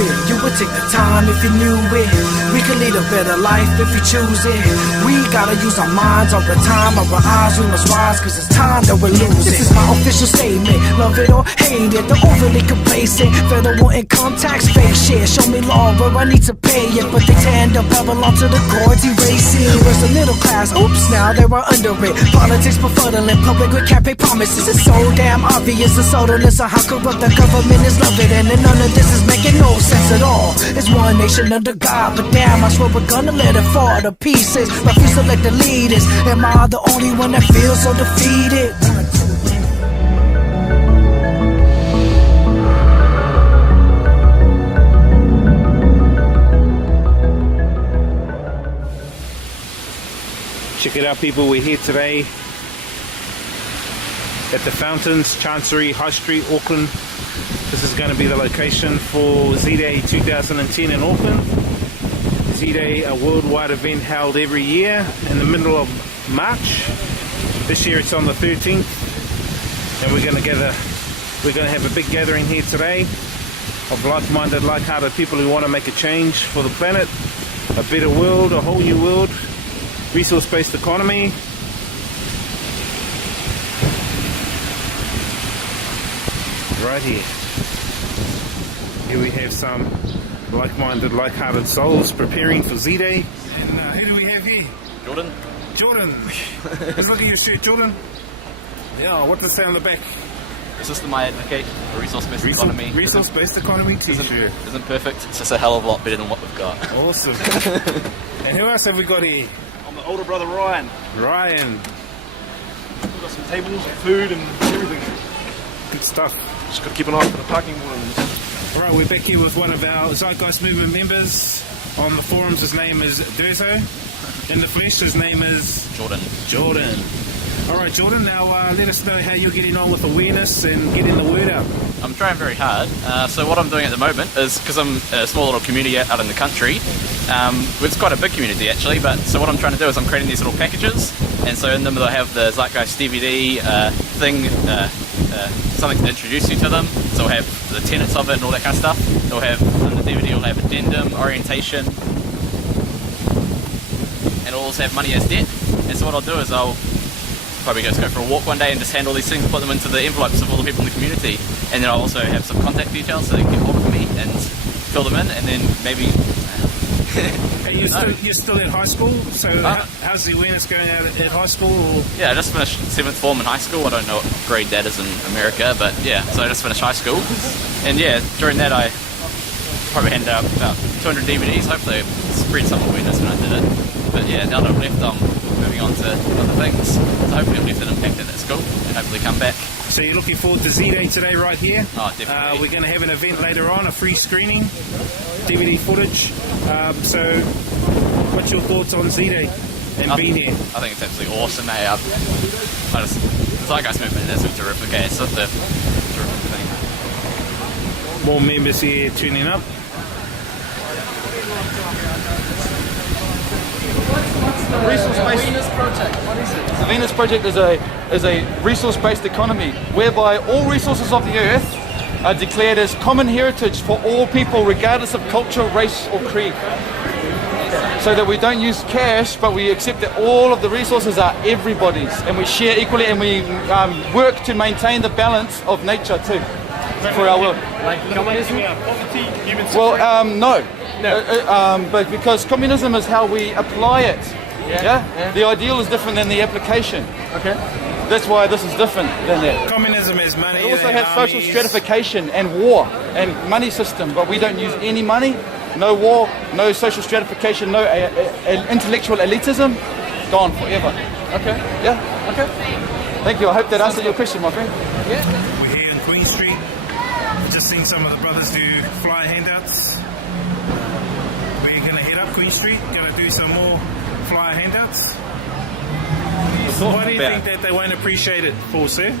it. You would take the time if you knew it. We could lead a better life if we choose it. We gotta use our minds all the time. Our eyes, we must rise, cause it's time that we're losing. This is my official statement. Love it or hate it, the overly complacent. Federal income tax, fake shit. Show me law where I need to pay it, but they tend to Babylon to the courts, erasing. Where's the middle class? Oops, now they were under it. Politics befuddling, public with campaign promises. It's so damn obvious, the subtleness of how corrupt the government is loving. And none of this is making no sense at all. It's one nation under God, but damn, I swear we're gonna let it fall to pieces. Refuse to let the leaders. Am I the only one that feels so defeated? Check it out, people. We're here today at the Fountains, Chancery, High Street, Auckland. This is going to be the location for Z-Day 2010 in Auckland. Z-Day, a worldwide event held every year in the middle of March. This year it's on the 13th, and we're going to have a big gathering here today of like-minded, like-hearted people who want to make a change for the planet, a better world, a whole new world, resource-based economy. Right here. Here we have some like-minded, like-hearted souls preparing for Z-Day. And who do we have here? Jordan. Jordan. Let's look at your shirt, Jordan. Yeah, what does it say on the back? System I advocate for resource-based economy. Resource-based economy t-shirt. Isn't perfect. It's just a hell of a lot better than what we've got. Awesome. And who else have we got here? I'm the older brother Ryan. Ryan. We've got some tables, food and everything. Good stuff. Just got to keep an eye out for the parking warnings. Alright, we're back here with one of our Zeitgeist movement members. On the forums, his name is Durzo. In the flesh, his name is... Jordan. Alright, Jordan, now let us know how you're getting on with awareness and getting the word out. I'm trying very hard. So what I'm doing at the moment is, because I'm a small little community out in the country, it's quite a big community actually, but so what I'm trying to do is I'm creating these little packages, and so in them they'll have the Zeitgeist DVD thing, something to introduce you to them, so we'll have the tenets of it and all that kind of stuff. They'll have, in the DVD will have addendum, orientation, and it'll also have money as debt. And so what I'll do is I'll probably just go for a walk one day and just hand all these things, put them into the envelopes of all the people in the community, and then I'll also have some contact details so they can get hold of me and fill them in, and then maybe... You're still in high school, so how's the awareness going out at high school? Or? Yeah, I just finished 7th form in high school. I don't know what grade that is in America, but yeah, so I just finished high school, and yeah, during that I probably handed out about 200 DVDs. Hopefully I spread some awareness when I did it, but yeah, now that I've left I'm moving on to other things, so hopefully I've left an impact at that school and hopefully come back. So you're looking forward to Z-Day today right here? Oh, definitely. We're going to have an event later on, a free screening, DVD footage. So what's your thoughts on Z-Day and being here? I think it's absolutely awesome. Hey, the Zeitgeist movement is terrific. It's such a terrific thing. More members here tuning up. Resource-based Venus project. What is it? The Venus project is a resource-based economy whereby all resources of the earth are declared as common heritage for all people, regardless of culture, race, or creed. So that we don't use cash, but we accept that all of the resources are everybody's, and we share equally, and we work to maintain the balance of nature too for our world. Like communism, poverty, human suffering? Well, no. But because communism is how we apply it. Yeah? The ideal is different than the application. Okay. That's why this is different than that. Communism is money. It also has social stratification and war and money system, but we don't use any money, no war, no social stratification, no intellectual elitism, gone forever. Okay. Yeah? Okay. Thank you. I hope that answered your question, my friend. Yeah. We're here in Queen Street. Just seen some of the brothers do flyer handouts. We're going to head up Queen Street, going to do some more flyer handouts. Why do you think that they won't appreciate it for, sir?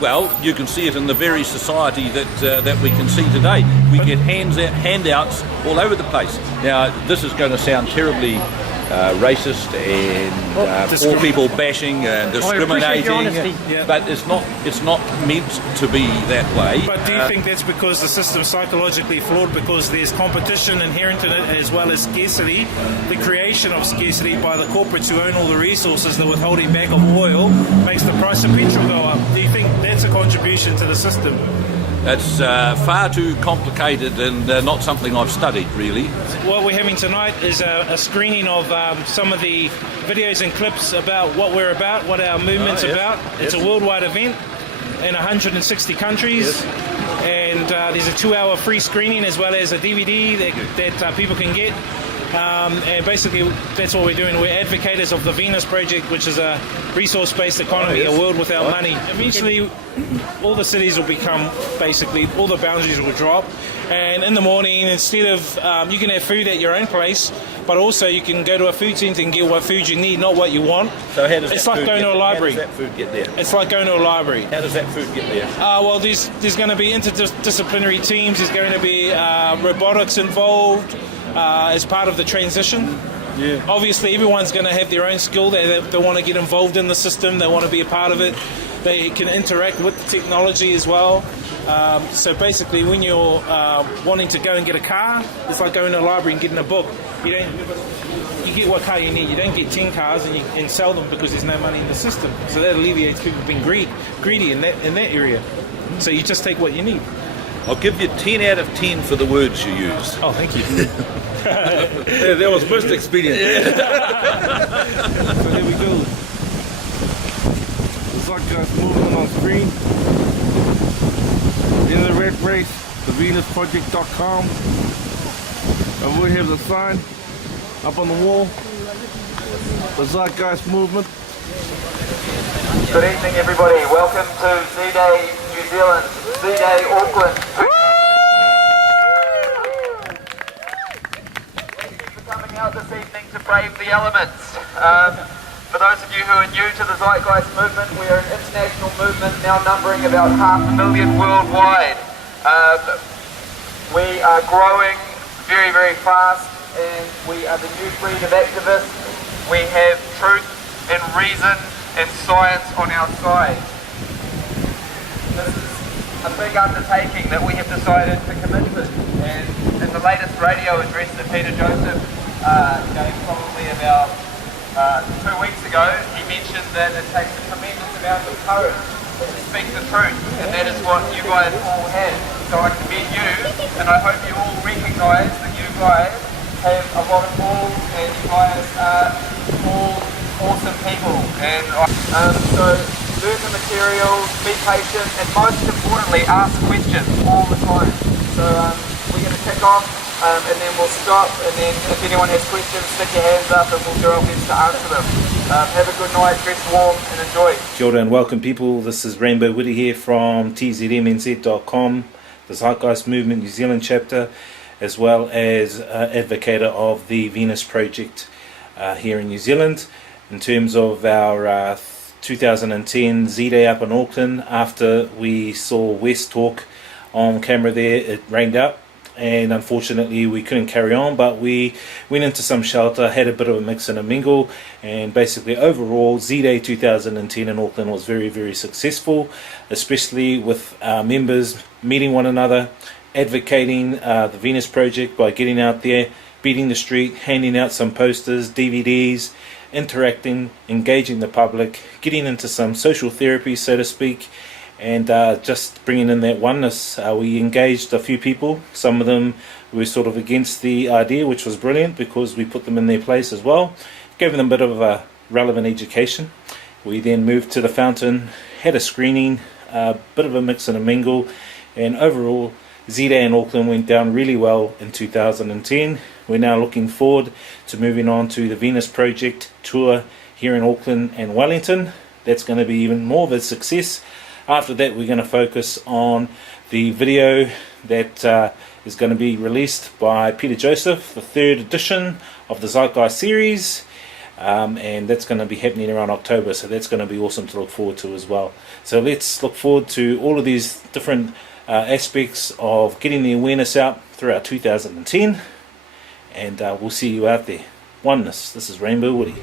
Well, you can see it in the very society that we can see today. We get handouts all over the place. Now, this is going to sound terribly racist and poor people bashing and discriminating, but it's not meant to be that way. But do you think that's because the system's psychologically flawed, because there's competition inherent in it as well as scarcity, the creation of scarcity by the corporates who own all the resources, the withholding back of oil makes the price of petrol go up? Do you think that's a contribution to the system? It's far too complicated and not something I've studied, really. What we're having tonight is a screening of some of the videos and clips about what we're about, what our movement's about. It's a worldwide event in 160 countries, and there's a 2-hour free screening as well as a DVD that people can get. And basically that's what we're doing. We're advocates of the Venus Project, which is a resource-based economy, a world without money. Eventually all the cities will become, basically all the boundaries will drop, and in the morning, instead of you can have food at your own place, but also you can go to a food centre and get what food you need, not what you want. So how does it's like going to a library. How does that food get there? It's like going to a library. How does that food get there? Well, there's going to be interdisciplinary teams. There's going to be robotics involved as part of the transition. Yeah. Obviously, everyone's going to have their own skill. They want to get involved in the system. They want to be a part of it. They can interact with the technology as well. So basically, when you're wanting to go and get a car, it's like going to a library and getting a book. You get what car you need. You don't get 10 cars and sell them because there's no money in the system. So that alleviates people being greedy in that area. So you just take what you need. I'll give you 10 out of 10 for the words you use. Oh, thank you. Yeah, that was most expedient. So here we go. The Zeitgeist movement on screen. In the red race, thevenusproject.com. And we have the sign up on the wall. The Zeitgeist movement. Good evening, everybody. Welcome to Z-Day New Zealand, Z-Day Auckland. Thank you for coming out this evening to brave the elements. For those of you who are new to the Zeitgeist movement, we are an international movement now numbering about 500,000 worldwide. We are growing very, very fast, and we are the new breed of activists. We have truth and reason and science on our side. This is a big undertaking that we have decided to commit to, and in the latest radio address that Peter Joseph gave probably about 2 weeks ago, he mentioned that it takes a tremendous amount of courage to speak the truth, and that is what you guys all have. So I commend you, and I hope you all recognise that you guys have a lot of balls, and you guys are all awesome people. And so learn the materials, be patient, and most importantly, ask questions all the time. So we're going to kick off, and then we'll stop, and then if anyone has questions, stick your hands up and we'll do our best to answer them. Have a good night, dress warm, and enjoy. Kia ora and welcome, people. This is Rainbow Woody here from tzmnz.com, the Zeitgeist Movement New Zealand chapter, as well as advocate of the Venus Project here in New Zealand. In terms of our 2010 Z-Day up in Auckland, after we saw West talk on camera there, it rained out, and unfortunately we couldn't carry on, but we went into some shelter, had a bit of a mix and a mingle, and basically overall Z-Day 2010 in Auckland was very, very successful, especially with our members meeting one another, advocating the Venus Project by getting out there, beating the street, handing out some posters, DVDs, interacting, engaging the public, getting into some social therapy, so to speak, and just bringing in that oneness. We engaged a few people. Some of them were sort of against the idea, which was brilliant because we put them in their place as well, gave them a bit of a relevant education. We then moved to the fountain, had a screening, a bit of a mix and a mingle, and overall Z-Day in Auckland went down really well in 2010. We're now looking forward to moving on to the Venus Project tour here in Auckland and Wellington. That's going to be even more of a success. After that, we're going to focus on the video that is going to be released by Peter Joseph, the 3rd edition of the Zeitgeist series, and that's going to be happening around October, so that's going to be awesome to look forward to as well. So let's look forward to all of these different aspects of getting the awareness out throughout 2010, and we'll see you out there. oneness. This is Rainbow Woody.